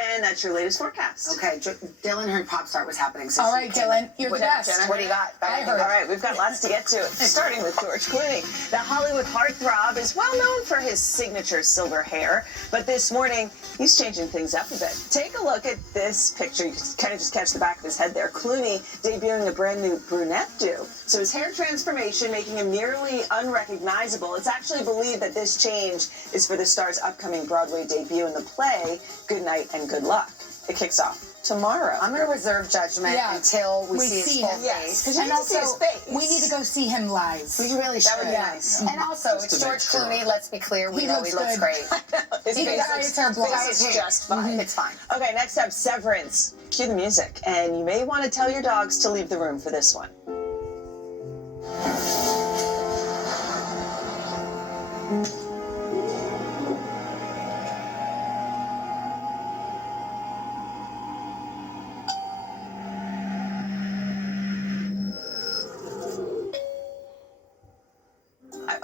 And that's your latest forecast. Okay, Dylan heard Pop Start was happening. So all right, Dylan, you're the best. Jenna, what do you got? I heard. All right, we've got lots to get to, starting with George Clooney. The Hollywood heartthrob is well known for his signature silver hair, but this morning, he's changing things up a bit. Take a look at this picture. You can kind of just catch the back of his head there. Clooney debuting a brand new brunette do. So his hair transformation making him nearly unrecognizable. It's actually believed that this change is for the star's upcoming Broadway debut in the play, Good Night and Good Luck. It kicks off tomorrow. I'm going to reserve judgment until we see his full face. Because you need to see his face. We need to go see him live. We really should. That would be nice. And also, it's George Clooney. Let's be clear. We know he looks good. great. His face is just fine. It's fine. Okay, next up, Severance. Cue the music. And you may want to tell your dogs to leave the room for this one.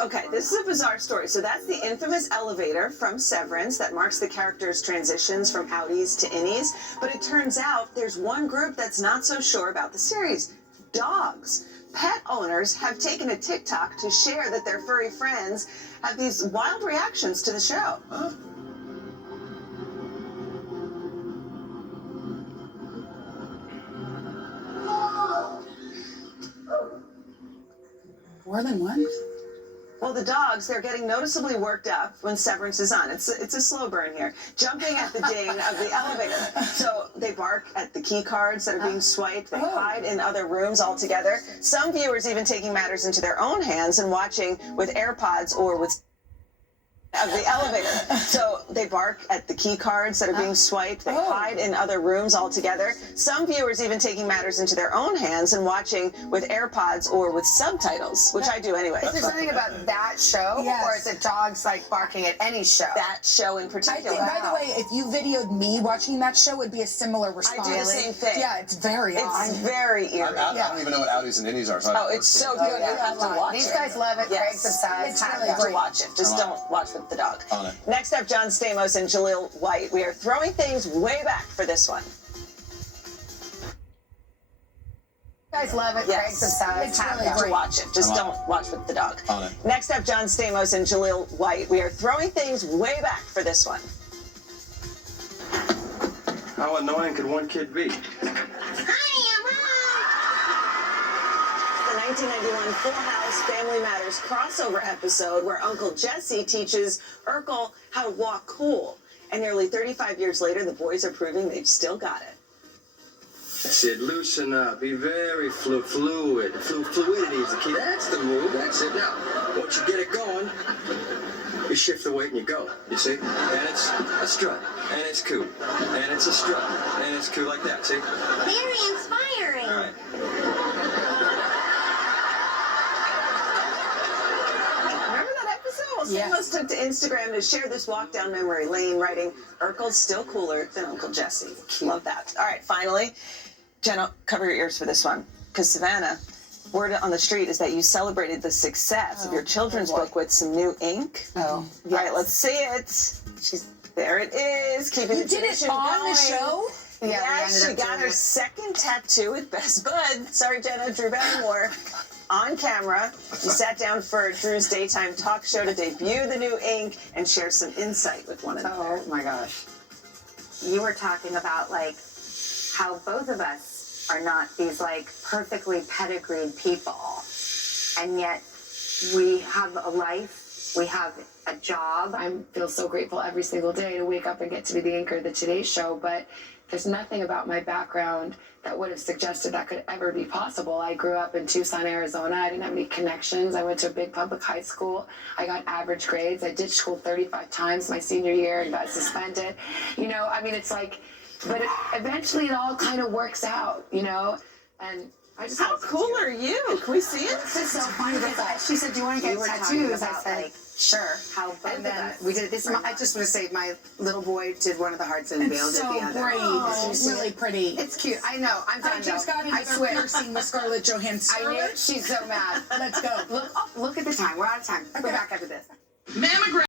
Okay, this is a bizarre story. So that's the infamous elevator from Severance that marks the character's transitions from outies to innies. But it turns out there's one group that's not so sure about the series. Dogs. Pet owners have taken a TikTok to share that their furry friends have these wild reactions to the show. Huh? More than one? Well, the dogs, they're getting noticeably worked up when Severance is on. It's a slow burn here. Jumping at the ding of the elevator. So they bark at the key cards that are being swiped. They hide in other rooms altogether. Some viewers even taking matters into their own hands and watching with AirPods or with of the elevator. So they bark at the key cards that are being swiped. They hide in other rooms altogether. Some viewers even taking matters into their own hands and watching with AirPods or with subtitles, which I do anyway. Is there something about that show, or is it dogs like barking at any show? That show in particular. By the way, if you videoed me watching that show, it'd be a similar response. I do the same thing. Yeah, it's very odd. It's very eerie. I don't even know what outies and innies are. So it's so good. You have to watch it. These guys love it. Craig's obsessed. It's really great. Watch it. Just don't watch with the dog. Next up, John Stamos and Jaleel White. We are throwing things way back for this one. You guys love it. Craig's obsessed. It's really great. Watch it. Just don't watch with the dog. Next up, John Stamos and Jaleel White. We are throwing things way back for this one. How annoying could one kid be? 1991 Full House Family Matters crossover episode where Uncle Jesse teaches Urkel how to walk cool. And nearly 35 years later, the boys are proving they've still got it. That's it. Loosen up. Be very fluid. Fluidity is the key. That's the move. That's it. Now, once you get it going, you shift the weight and you go. You see? And it's a strut. And it's cool. And it's a strut. And it's cool like that. See? Very inspiring. All right. Stamos took to Instagram to share this walk down memory lane, writing, Urkel's still cooler than Uncle Jesse. Love that. All right, finally, Jenna, cover your ears for this one. Because Savannah, word on the street is that you celebrated the success of your children's book with some new ink. All right, let's see it. There it is. Keeping the tradition going. You did it on the show? Yeah, she got her second tattoo with Best Bud. Sorry, Jenna, Drew Barrymore. On camera, you sat down for Drew's daytime talk show to debut the new ink and share some insight with one another. Oh my gosh. You were talking about like how both of us are not these like perfectly pedigreed people, and yet we have a life, we have a job. I feel so grateful every single day to wake up and get to be the anchor of the Today Show, but there's nothing about my background that would have suggested that could ever be possible. I grew up in Tucson, Arizona. I didn't have any connections. I went to a big public high school. I got average grades. I ditched school 35 times my senior year and got suspended. You know, I mean, it's like, but eventually it all kind of works out, you know? And I just How cool are you? Can we see it? This is so funny because she said, do you want to get tattoos? I said, like, sure. how both And then of us we did this. I just want to say, my little boy did one of the hearts and Bill did the other. Great. It's really pretty. It's cute. I know. I'm done. I just got another piercing with Scarlett Johansson. I knew. She's so mad. Let's go. Look at the time. We're out of time. We're back after this. Mammogram.